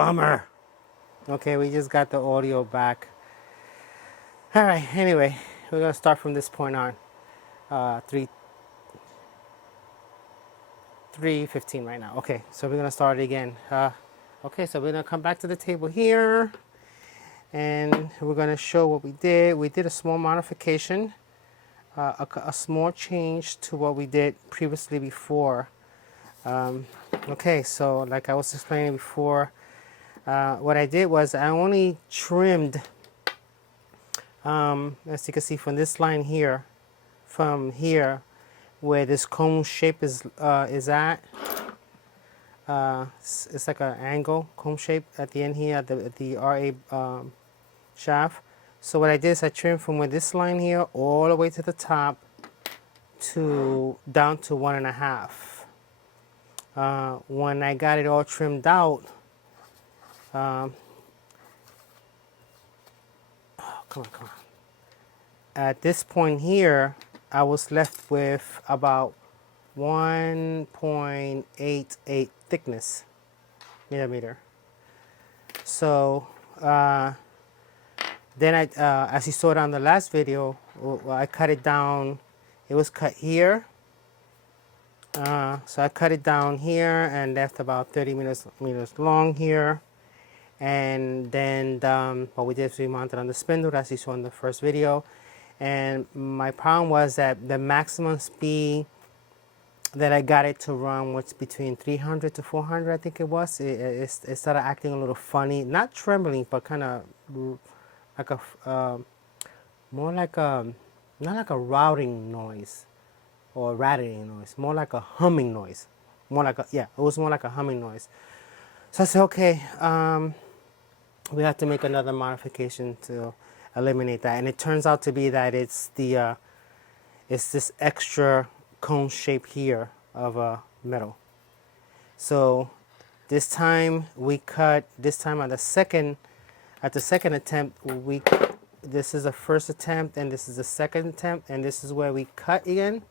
bummer. Okay, we just got the audio back. All right, anyway, we're going to start from this point on. 3:15 right now. Okay, so we're going to start it again. Okay, so we're going to come back to the table here. And we're going to show what we did. We did a small modification. A small change to what we did previously before. Okay, so like I was explaining before, what I did was I only trimmed, as you can see from this line here, from here, where this cone shape is at. It's like an angle cone shape at the end here at the RA shaft. So what I did is I trimmed from where this line here all the way to the top to down to 1.5. When I got it all trimmed out, oh, come on. At this point here, I was left with about 1.88 thickness millimeter. So then as you saw it on the last video, I cut it down. It was cut here. So I cut it down here and left about 30 meters long here. And then what we did is we mounted on the spindle, as you saw in the first video. And my problem was that the maximum speed that I got it to run was between 300 to 400, I think it was. It started acting a little funny, not trembling, but kind of like a more like a, not like a routing noise or rattling noise, more like a humming noise. More like a, yeah, it was more like a humming noise. So I said, okay, we have to make another modification to eliminate that. And it turns out to be that it's this extra cone shape here of metal. So this time we cut, this time at the second attempt, this is the first attempt and this is the second attempt, and this is where we cut again.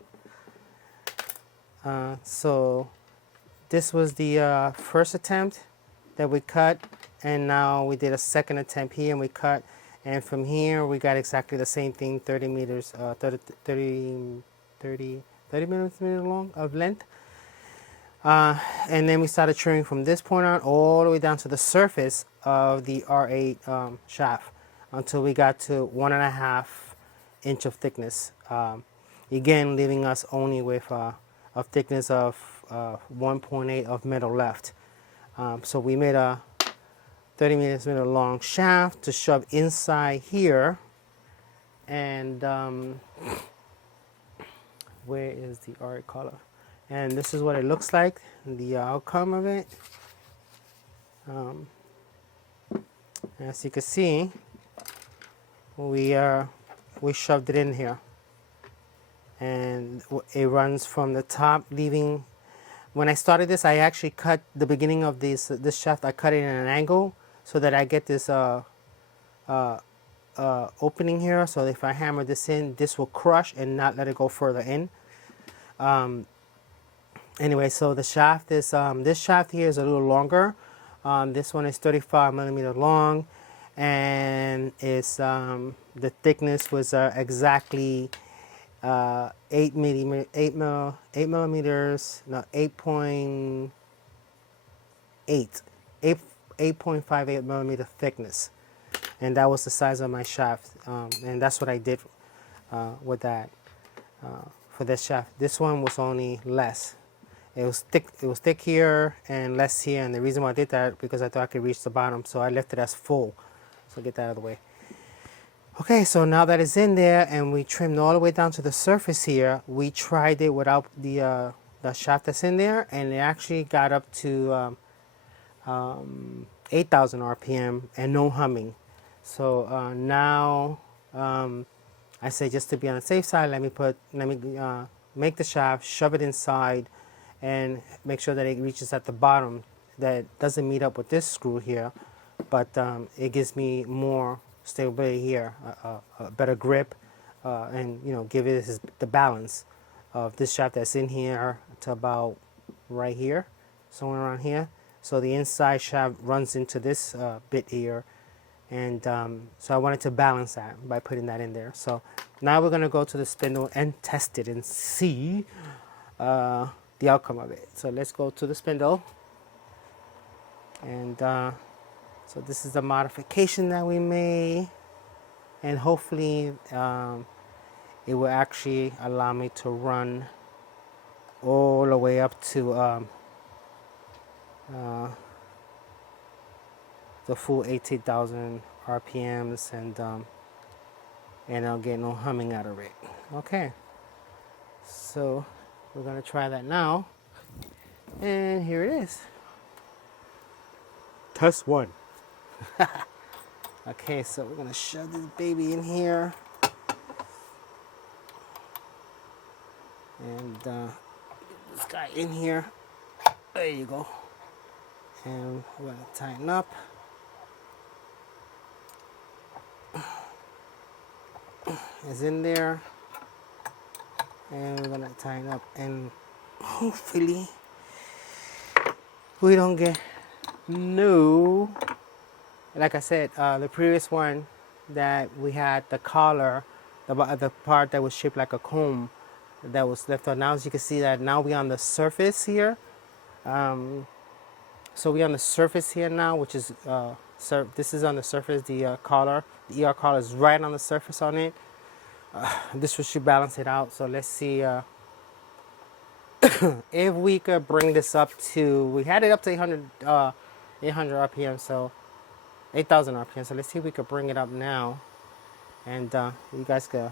So this was the first attempt that we cut, and now we did a second attempt here and we cut, and from here we got exactly the same thing, 30 meters long of length. And then we started trimming from this point on all the way down to the surface of the R8 shaft until we got to 1.5 inch of thickness. Again, leaving us only with a thickness of 1.8 of metal left. So we made a 30 meter long shaft to shove inside here. And where is the R8 collar? And this is what it looks like, the outcome of it. As you can see, we shoved it in here, and it runs from the top, leaving. When I started this, I actually cut the beginning of this shaft. I cut it in an angle so that I get this opening here. So if I hammer this in, this will crush and not let it go further in. Anyway, so the shaft is, this shaft here is a little longer. This one is 35 millimeter long, and it's, the thickness was exactly 8.58 millimeter thickness, and that was the size of my shaft, and that's what I did with that for this shaft. This one was only less. It was thick here and less here, and the reason why I did that because I thought I could reach the bottom, so I left it as full. So get that out of the way. Okay, so now that it's in there and we trimmed all the way down to the surface here, we tried it without the shaft that's in there, and it actually got up to 8,000 RPM and no humming. So now I say, just to be on the safe side, let me make the shaft, shove it inside, and make sure that it reaches at the bottom. That doesn't meet up with this screw here, but it gives me more stability here, a better grip, and give it the balance of this shaft that's in here to about right here, somewhere around here. So the inside shaft runs into this bit here. And so I wanted to balance that by putting that in there. So now we're going to go to the spindle and test it and see the outcome of it. So let's go to the spindle. And so this is the modification that we made. And hopefully it will actually allow me to run all the way up to the full 18,000 RPMs, and I'll get no humming out of it. Okay, so we're gonna try that now, and here it is. Test one. Okay, so we're gonna shove this baby in here, and get this guy in here. There you go. And we're gonna tighten up. Is in there, and we're gonna tighten up, and hopefully we don't get no. Like I said, the previous one that we had the collar, the part that was shaped like a comb, that was left on. Now as you can see that now we're on the surface here. So we're on the surface here now, which is this is on the surface. The collar, the ER collar is right on the surface on it. This should balance it out. So let's see if we could bring this up to. We had it up to 800 RPM, so 8,000 RPM. So let's see if we could bring it up now, and you guys can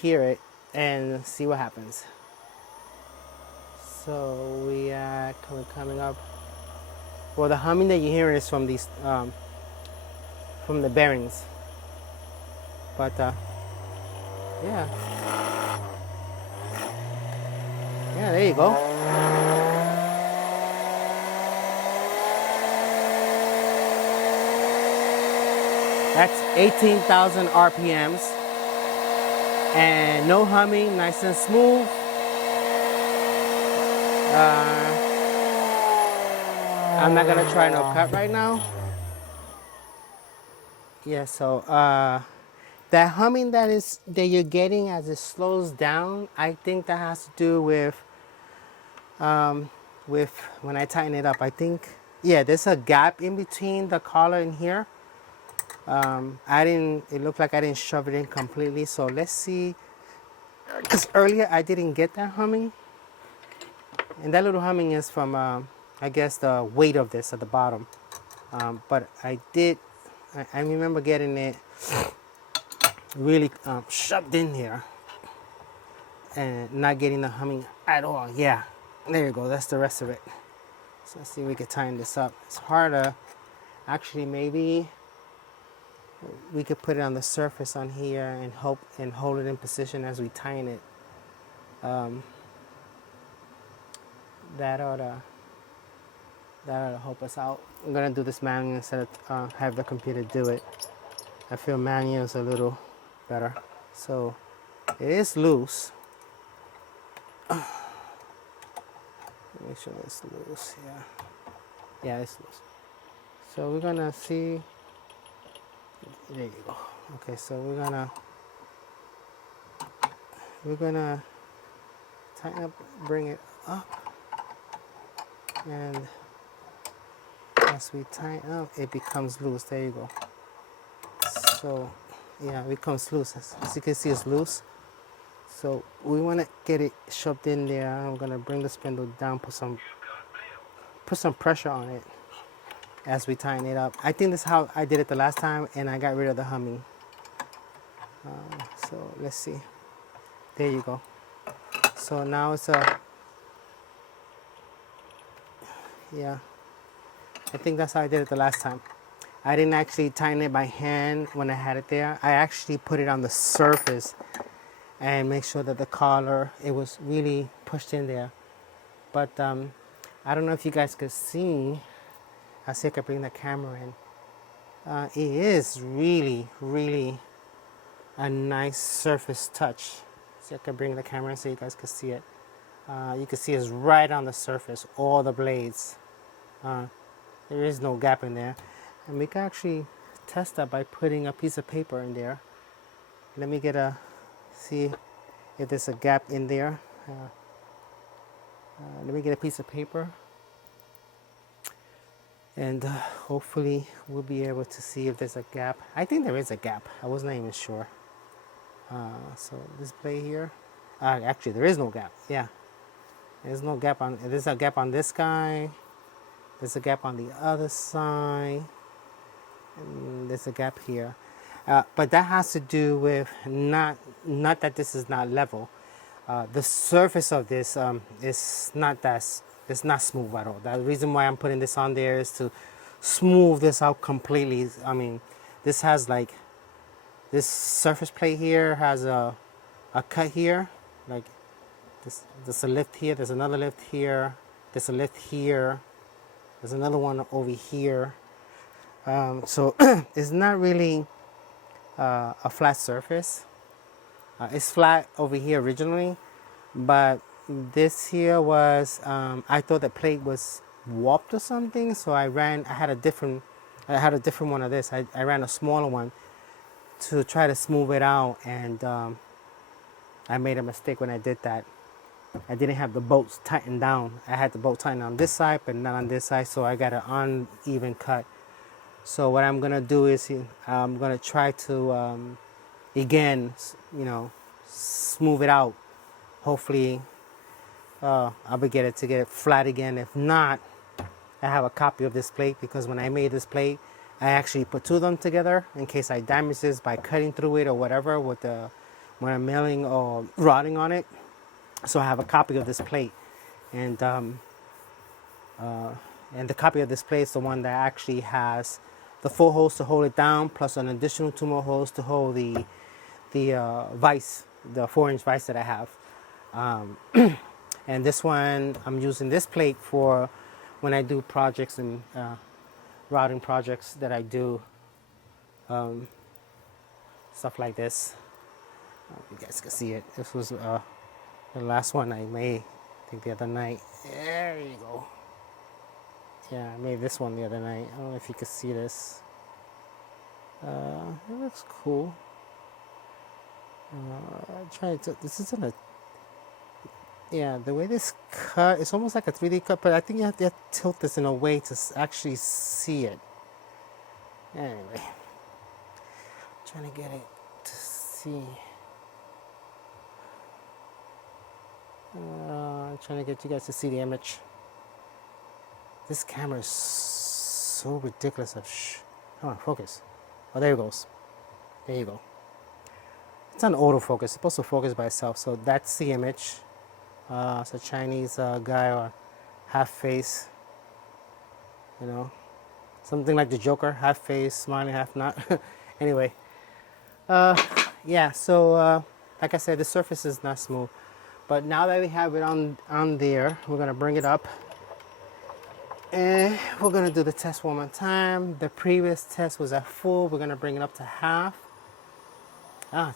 hear it and see what happens. So we are coming up. Well, the humming that you hear is from these from the bearings, but yeah, there you go. That's 18,000 RPMs and no humming, nice and smooth. I'm not gonna try no cut right now. Yeah, so that humming that you're getting as it slows down, I think that has to do with when I tighten it up. I think, yeah, there's a gap in between the collar and here. It looked like I didn't shove it in completely. So let's see, because earlier I didn't get that humming, and that little humming is from I guess the weight of this at the bottom. But I remember getting it really shoved in here and not getting the humming at all. Yeah, there you go. That's the rest of it. So let's see if we can tighten this up. It's harder. Actually, maybe we could put it on the surface on here and hold it in position as we tighten it. That ought to help us out. I'm gonna do this manually instead of have the computer do it. I feel manual is a little better. So it is loose. Make sure it's loose. Yeah, it's loose. So we're gonna see. There you go. Okay, so we're gonna tighten up, bring it up, and as we tighten up, it becomes loose. There you go. So yeah, it becomes loose. As you can see, it's loose. So we want to get it shoved in there. I'm gonna bring the spindle down, put some pressure on it as we tighten it up. I think this is how I did it the last time, and I got rid of the humming. So let's see. There you go. So now it's yeah, I think that's how I did it the last time. I didn't actually tighten it by hand when I had it there. I actually put it on the surface and make sure that the collar, it was really pushed in there. But I don't know if you guys could see. I'll see if I can bring the camera in. It is really, really a nice surface touch. See if I can bring the camera in so you guys can see it. You can see it's right on the surface, all the blades. There is no gap in there. And we can actually test that by putting a piece of paper in there. Let me see if there's a gap in there. Let me get a piece of paper. And hopefully we'll be able to see if there's a gap. I think there is a gap. I was not even sure. So this plate here, actually there is no gap. Yeah, there's no gap on. There's a gap on this guy. There's a gap on the other side. And there's a gap here. But that has to do with not that this is not level. The surface of this is not it's not smooth at all. The reason why I'm putting this on there is to smooth this out completely. I mean, this has like this surface plate here has a cut here, like this. There's a lift here. There's another lift here. There's a lift here. There's another one over here. So it's not really a flat surface. It's flat over here originally, but this here was I thought the plate was warped or something, so I had a different one of this. I ran a smaller one to try to smooth it out, and I made a mistake when I did that. I didn't have the bolts tightened down. I had the bolt tightened on this side but not on this side, so I got an uneven cut. So what I'm gonna do is I'm gonna try to again, smooth it out. Hopefully I'll be able to get it flat again. If not, I have a copy of this plate, because when I made this plate I actually put two of them together in case I damage this by cutting through it or whatever when I'm milling or rotting on it. So I have a copy of this plate, and the copy of this plate is the one that actually has the 4 holes to hold it down, plus an additional 2 more holes to hold the vise, the 4-inch vise that I have. And this one, I'm using this plate for when I do projects and routing projects that I do, stuff like this. You guys can see it. This was the last one I made, I think the other night. There you go. Yeah, I made this one the other night. I don't know if you can see this. It looks cool. This isn't a, yeah, the way this cut, it's almost like a 3D cut, but I think you have to tilt this in a way to actually see it. Anyway, trying to get it to see. Trying to get you guys to see the image. This camera is so ridiculous. Come on, focus. Oh, there it goes. There you go. It's on autofocus. It's supposed to focus by itself. So that's the image. It's a Chinese guy, or half face. Something like the Joker, half face, smiling, half not. Anyway, yeah. So like I said, the surface is not smooth. But now that we have it on there, we're gonna bring it up, and we're gonna do the test one more time. The previous test was at full. We're gonna bring it up to half.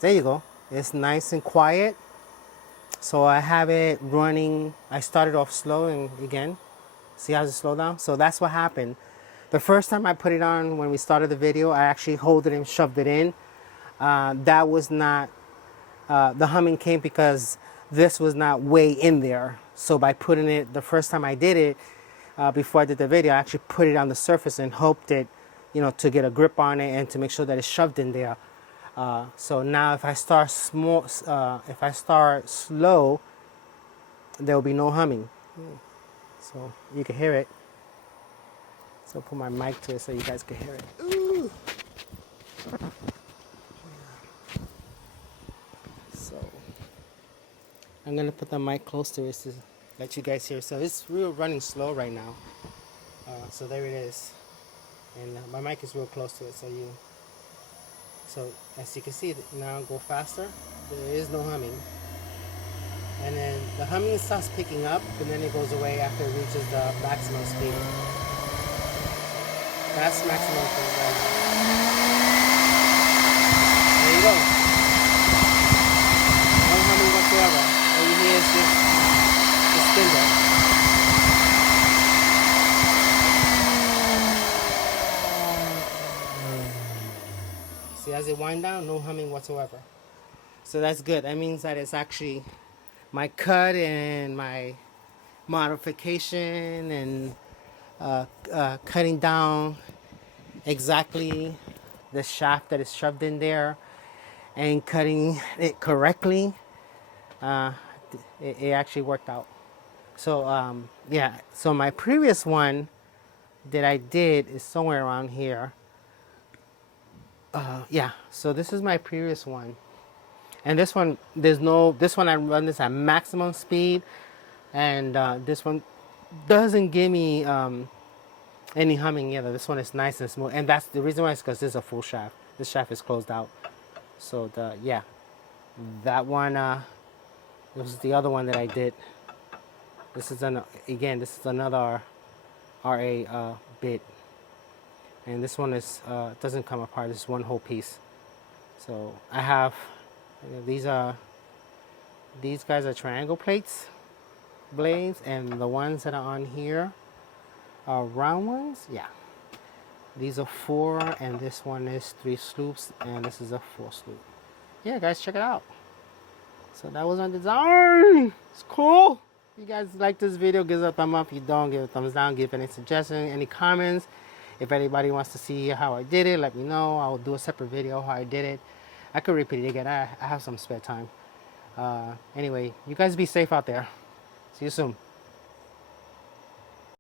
There you go. It's nice and quiet. So I have it running. I started off slow, and again, see how it slow down? So that's what happened. The first time I put it on, when we started the video, I actually hold it and shoved it in. That was not, the humming came because this was not way in there. So by putting it, the first time I did it, before I did the video, I actually put it on the surface and hoped it, to get a grip on it and to make sure that it's shoved in there. So now if I start slow, there will be no humming. So you can hear it. So put my mic to it so you guys can hear it. Ooh. So I'm gonna put the mic close to it to let you guys hear. So it's real running slow right now. So there it is, and my mic is real close to it. So as you can see, now go faster. There is no humming, and then the humming starts picking up, and then it goes away after it reaches the maximum speed. That's maximum for right now. There you go. No humming whatsoever. All you hear is just the spindle. wind down, no humming whatsoever. So that's good. That means that it's actually my cut and my modification and cutting down exactly the shaft that is shoved in there and cutting it correctly. Uh, it actually worked out. So yeah, so my previous one that I did is somewhere around here. Yeah, so this is my previous one. And this one, this one I run this at maximum speed. And this one doesn't give me any humming either. This one is nice and smooth. And that's the reason why, is because this is a full shaft. This shaft is closed out. So yeah, that one, this is the other one that I did. This is this is another RA bit. And this one is doesn't come apart. This is one whole piece. So I have these guys are triangle plates, blades, and the ones that are on here are round ones. Yeah, these are 4, and this one is 3 sloops, and this is a 4 sloop. Yeah, guys, check it out. So that was my design. It's cool. If you guys like this video, give it a thumb up. If you don't, give it a thumbs down. Give any suggestions, any comments. If anybody wants to see how I did it, let me know. I'll do a separate video how I did it. I could repeat it again. I have some spare time. Anyway, you guys be safe out there. See you soon.